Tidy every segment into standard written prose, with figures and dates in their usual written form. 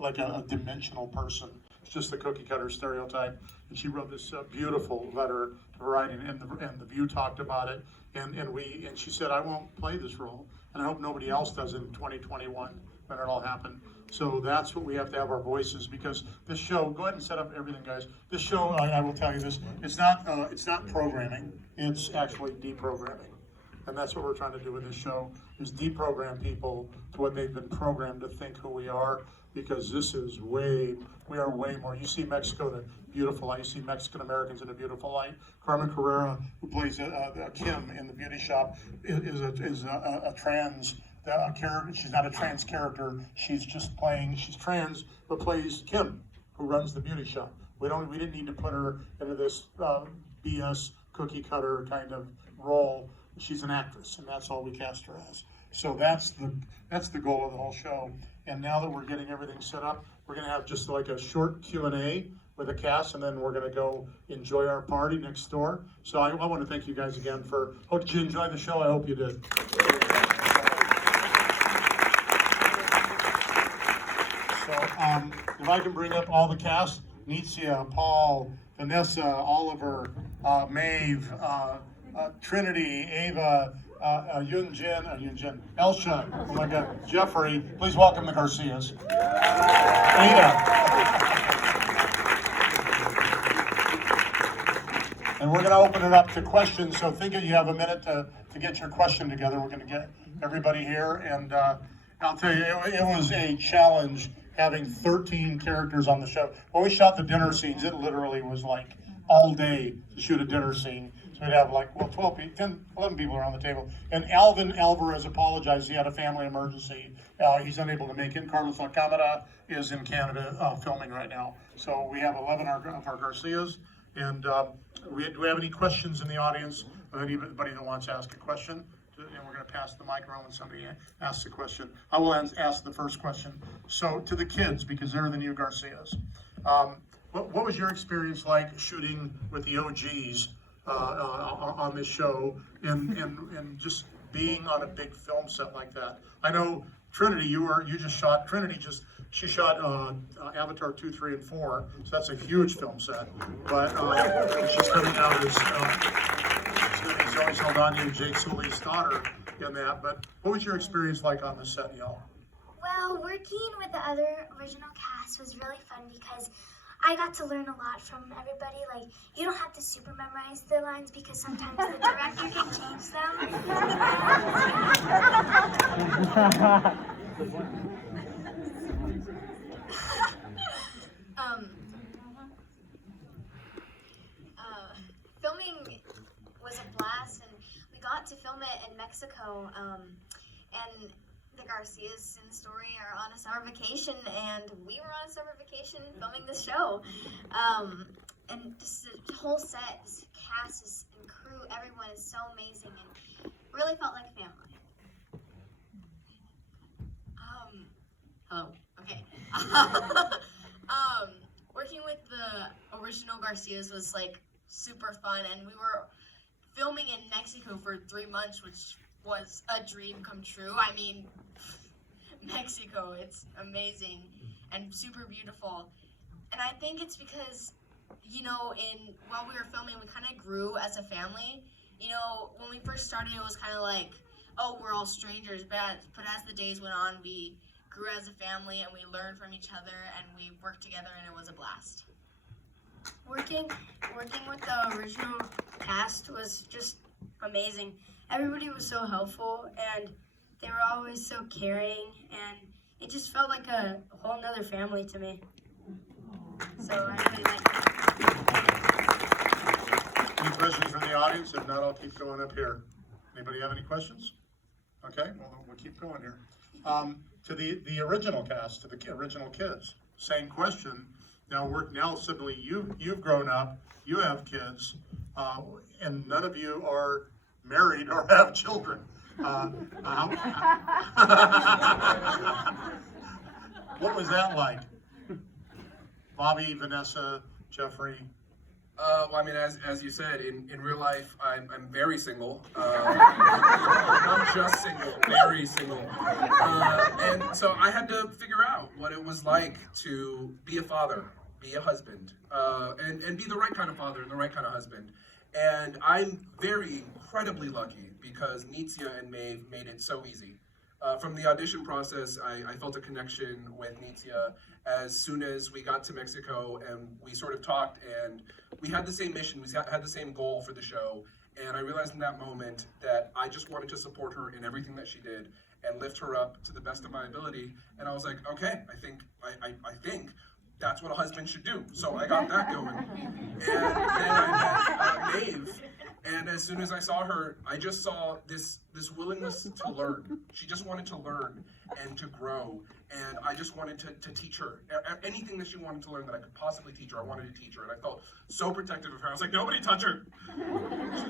like a dimensional person. It's just the cookie cutter stereotype. And she wrote this beautiful letter to Variety, and the View talked about it. And she said, I won't play this role, and I hope nobody else does in 2021 when it all happened. So that's what we have to have our voices, because this show, go ahead and set up everything, guys. This show, I will tell you this, it's not programming, it's actually deprogramming. And that's what we're trying to do with this show, is deprogram people to what they've been programmed to think who we are, because this is we are way more. You see Mexico in a beautiful light, you see Mexican Americans in a beautiful light. Carmen Carrera, who plays Kim in The Beauty Shop, is a trans character. She's not a trans character, she's trans, but plays Kim, who runs the beauty shop. We didn't need to put her into this BS cookie cutter kind of role. She's an actress, and that's all we cast her as. So that's the goal of the whole show. And now that we're getting everything set up, we're going to have just like a short Q&A with the cast, and then we're going to go enjoy our party next door. So I want to thank you guys again for. Did you enjoy the show? I hope you did. So if I can bring up all the cast: Nitzia, Paul, Vanessa, Oliver, Maeve, Trinity, Ava, Yunjin, Elsha, oh my God, Jeffrey. Please welcome the Garcias. Ada. And we're going to open it up to questions, so think you have a minute to get your question together. We're going to get everybody here, and I'll tell you, it was a challenge having 13 characters on the show. When we shot the dinner scenes, it literally was like all day to shoot a dinner scene. So we'd have 12 people, 10, 11 people around the table. And Alvin Alvarez apologized. He had a family emergency. He's unable to make it. Carlos Lacamera is in Canada filming right now. So we have 11 of our Garcias. And do we have any questions in the audience? Anybody that wants to ask a question? And we're going to pass the mic around when somebody asks a question. I will ask the first question. So to the kids, because they're the new Garcias, what was your experience like shooting with the OGs on this show, and just being on a big film set like that? I know Trinity, she shot Avatar 2, 3, and 4, so that's a huge film set. But she's coming out as Zoe Saldana and Jake Sully's daughter in that. But what was your experience like on the set, y'all? Well, working with the other original cast was really fun because I got to learn a lot from everybody. Like, you don't have to super memorize the lines because sometimes the director can change them. Filming was a blast, and we got to film it in Mexico, and the Garcias in the story are on a summer vacation, and we were on a summer vacation filming the show. And just the whole set, this cast and crew, everyone is so amazing, and really felt like family. Hello. Okay. Working with the original Garcias was like super fun, and we were filming in Mexico for 3 months, which was a dream come true. I mean, Mexico, it's amazing and super beautiful. And I think it's because, while we were filming, we kind of grew as a family. When we first started, it was kind of like, oh, we're all strangers, but as the days went on, we grew as a family, and we learned from each other, and we worked together, and it was a blast. Working with the original cast was just amazing. Everybody was so helpful, and they were always so caring, and it just felt like a whole nother family to me. So I really liked it. Any questions from the audience? If not, I'll keep going up here. Anybody have any questions? Okay, well, we'll keep going here. To the original cast, to the original kids, same question. Now suddenly you've grown up, you have kids, and none of you are married or have children. What was that like? Bobby, Vanessa, Jeffrey, Well, I mean, as you said, in real life, I'm very single. Not just single, very single. And so I had to figure out what it was like to be a father, be a husband, and be the right kind of father and the right kind of husband. And I'm very incredibly lucky because Nitzia and Maeve made it so easy. From the audition process, I felt a connection with Nitzia as soon as we got to Mexico, and we sort of talked, and we had the same mission, we had the same goal for the show, and I realized in that moment that I just wanted to support her in everything that she did and lift her up to the best of my ability. And I was like, okay, I think that's what a husband should do. So I got that going. And then I met Maeve. And as soon as I saw her, I just saw this willingness to learn. She just wanted to learn and to grow. And I just wanted to teach her. Anything that she wanted to learn that I could possibly teach her, I wanted to teach her. And I felt so protective of her. I was like, nobody touch her.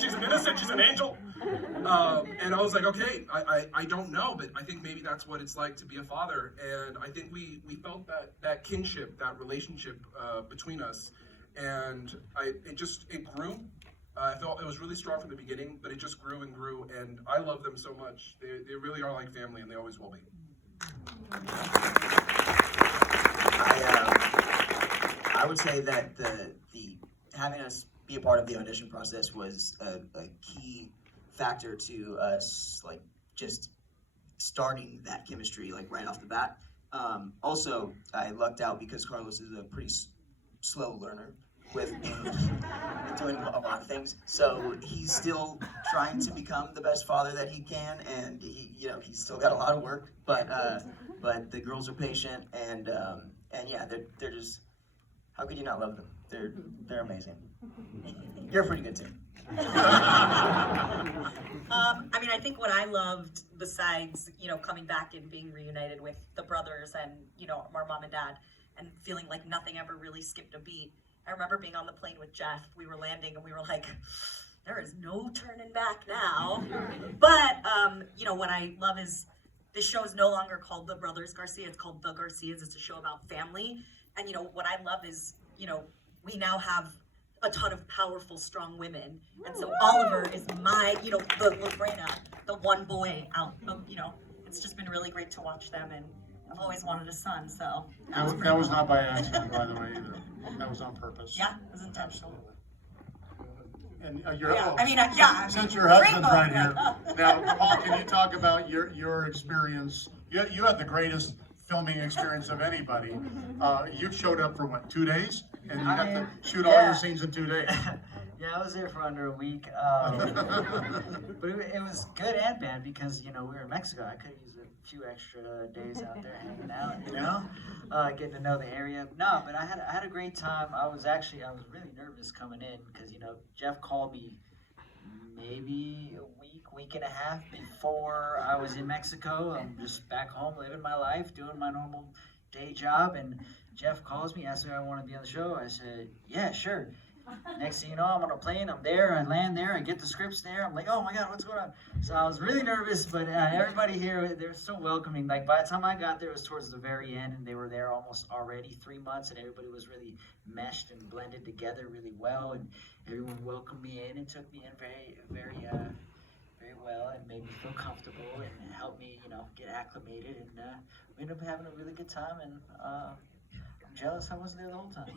She's an innocent, she's an angel. And I was like, okay, I don't know, but I think maybe that's what it's like to be a father. And I think we felt that kinship, that relationship between us. And it grew. I felt it was really strong from the beginning, but it just grew and grew, and I love them so much. They really are like family, and they always will be. I would say that the having us be a part of the audition process was a key factor to us, like, just starting that chemistry, like, right off the bat. Also, I lucked out because Carlos is a pretty slow learner with doing a lot of things, so he's still trying to become the best father that he can, and he's still got a lot of work, but the girls are patient, and yeah, they're just, how could you not love them? They're amazing. You're a pretty good team. I mean, I think what I loved, besides, coming back and being reunited with the brothers and, our mom and dad, and feeling like nothing ever really skipped a beat. I remember being on the plane with Jeff. We were landing and we were like, there is no turning back now. But, what I love is this show is no longer called The Brothers Garcia. It's called The Garcias. It's a show about family. And, what I love is, we now have a ton of powerful, strong women. And so Oliver is my, the Lorena, the one boy out of, it's just been really great to watch them. And I've always wanted a son, so. That was not by accident, by the way, either. That was on purpose. Yeah, it was intentional. And since your husband's right here, now, Paul, can you talk about your experience? You had the greatest filming experience of anybody. You showed up for what, 2 days? And you got to shoot all your scenes in 2 days. Yeah, I was there for under a week. But it was good and bad because, we were in Mexico. I could have used a few extra days out there hanging out, getting to know the area. No, but I had a great time. I was really nervous coming in because, Jeff called me maybe a week and a half before I was in Mexico. I'm just back home living my life, doing my normal day job, and Jeff calls me, asks me if I want to be on the show. I said, yeah, sure. Next thing you know, I'm on a plane, I'm there, I land there, I get the scripts there, I'm like, oh my God, what's going on? So I was really nervous, but everybody here, they're so welcoming. Like, by the time I got there, it was towards the very end, and they were there almost already 3 months, and everybody was really meshed and blended together really well, and everyone welcomed me in and took me in very, very, very well, and made me feel comfortable, and helped me, get acclimated, and we ended up having a really good time, and jealous I wasn't there the whole time.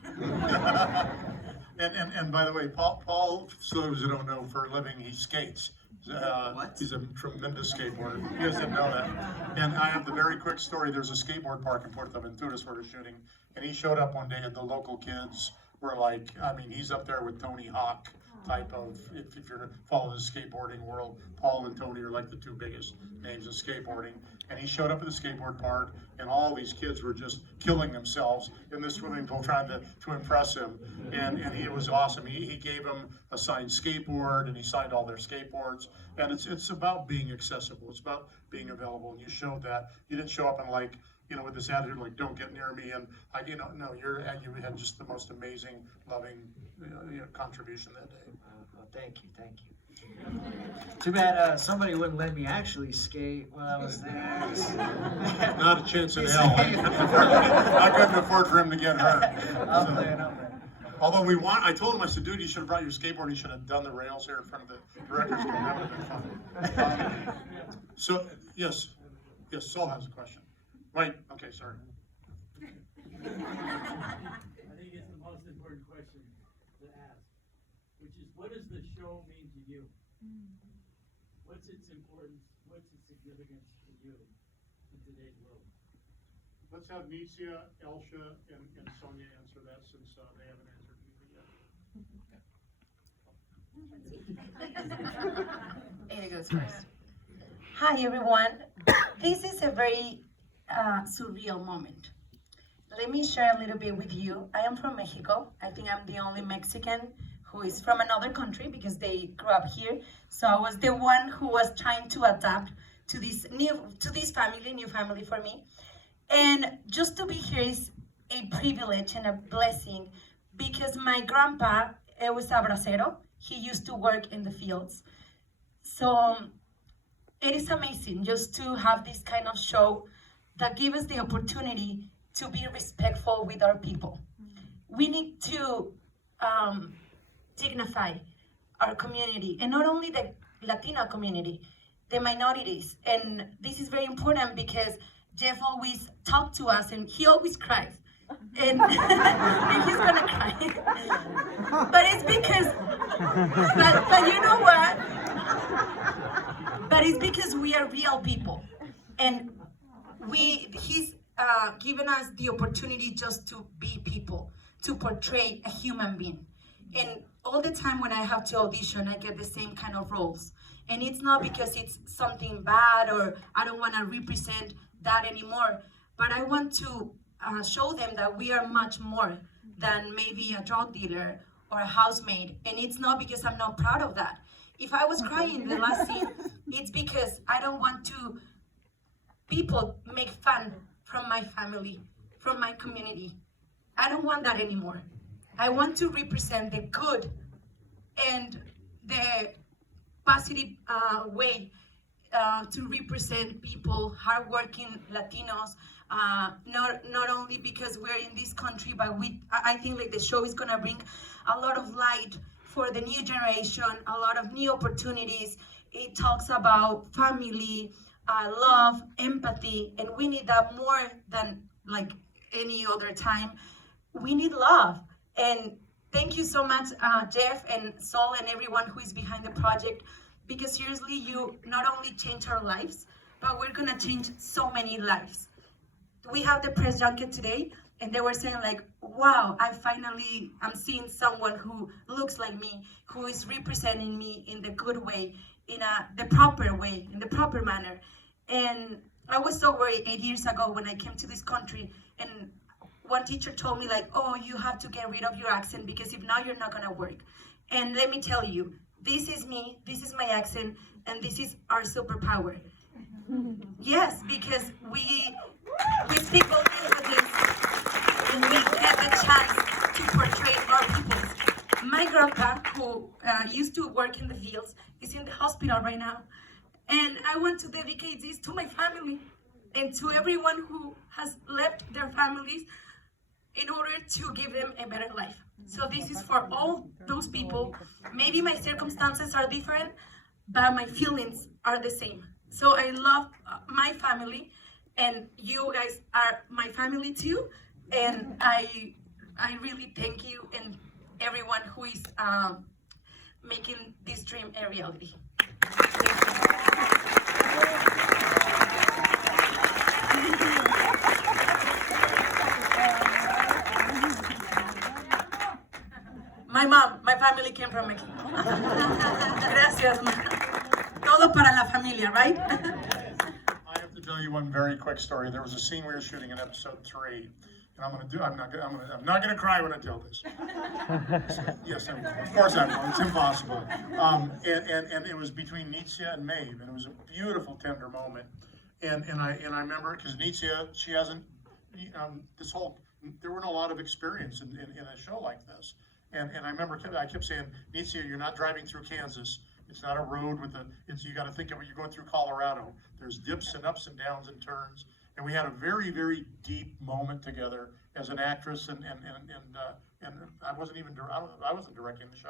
And by the way, Paul, so those who don't know, for a living, he skates. He's a tremendous skateboarder. You guys didn't know that. And I have the very quick story. There's a skateboard park in Fuerteventura where we're shooting, and he showed up one day and the local kids were like, he's up there with Tony Hawk type of, if you're following the skateboarding world, Paul and Tony are like the two biggest names of skateboarding. And he showed up at the skateboard park, and all these kids were just killing themselves in the swimming pool trying to impress him. And it was awesome. He gave them a signed skateboard, and he signed all their skateboards. And it's about being accessible. It's about being available. And you showed that. You didn't show up and with this attitude like, don't get near me. And no, you had just the most amazing, loving, contribution that day. Well, thank you. Too bad somebody wouldn't let me actually skate while I was there. Not a chance in hell. I couldn't afford for him to get hurt. I'm playing. Although I told him, I said, dude, you should have brought your skateboard and you should have done the rails here in front of the director's room. That would have been fun. So, yes, Saul has a question. Wait, okay, sorry. I think it's the most important question to ask, which is, what does the show mean to you? What's its importance? What's its significance to you in today's world? Let's have Nitsia, Elsha, and Sonia answer that since they haven't answered anything yet. Ada goes first. Hi everyone. This is a very surreal moment. Let me share a little bit with you. I am from Mexico. I think I'm the only Mexican who is from another country because they grew up here. So I was the one who was trying to adapt to this new family for me. And just to be here is a privilege and a blessing because my grandpa was a bracero. He used to work in the fields. So it is amazing just to have this kind of show that gives us the opportunity to be respectful with our people. We need to dignify our community, and not only the Latino community, the minorities. And this is very important because Jeff always talks to us and he always cries. And, and he's gonna cry. But it's because, but you know what? But it's because we are real people. And he's given us the opportunity just to be people, to portray a human being. And all the time when I have to audition, I get the same kind of roles. And it's not because it's something bad or I don't want to represent that anymore, but I want to show them that we are much more than maybe a drug dealer or a housemaid. And it's not because I'm not proud of that. If I was crying in the last scene, it's because I don't want people make fun from my family, from my community. I don't want that anymore. I want to represent the good and the positive way to represent people, hardworking Latinos, not only because we're in this country, but I think like the show is gonna bring a lot of light for the new generation, a lot of new opportunities. It talks about family, love, empathy, and we need that more than like any other time. We need love. And thank you so much, Jeff and Saul and everyone who is behind the project, because seriously, you not only change our lives, but we're gonna change so many lives. We have the press junket today, and they were saying like, wow, I'm seeing someone who looks like me, who is representing me in the good way, in the proper way, in the proper manner. And I was so worried 8 years ago when I came to this country, and one teacher told me like, oh, you have to get rid of your accent because if not, you're not gonna work. And let me tell you, this is me, this is my accent, and this is our superpower. Yes, because we speak both languages and we get the chance to portray our people. My grandpa, who used to work in the fields, is in the hospital right now. And I want to dedicate this to my family and to everyone who has left their families in order to give them a better life. So this is for all those people. Maybe my circumstances are different, but my feelings are the same. So I love my family, and you guys are my family too. And I really thank you and everyone who is making this dream a reality. My family came from Mexico. Gracias, ma. Todo para la familia, right? I have to tell you one very quick story. There was a scene we were shooting in episode 3, and I'm not gonna cry when I tell this. Yes, of course I will. It's impossible. And it was between Nitsia and Maeve, and it was a beautiful, tender moment. And I remember because Nitsia, she hasn't there weren't a lot of experience in a show like this. And I remember I kept saying, Nitsia, you're not driving through Kansas. It's not a road you got to think of it. You're going through Colorado. There's dips and ups and downs and turns. And we had a very, very deep moment together as an actress and and I wasn't even, I wasn't directing the show.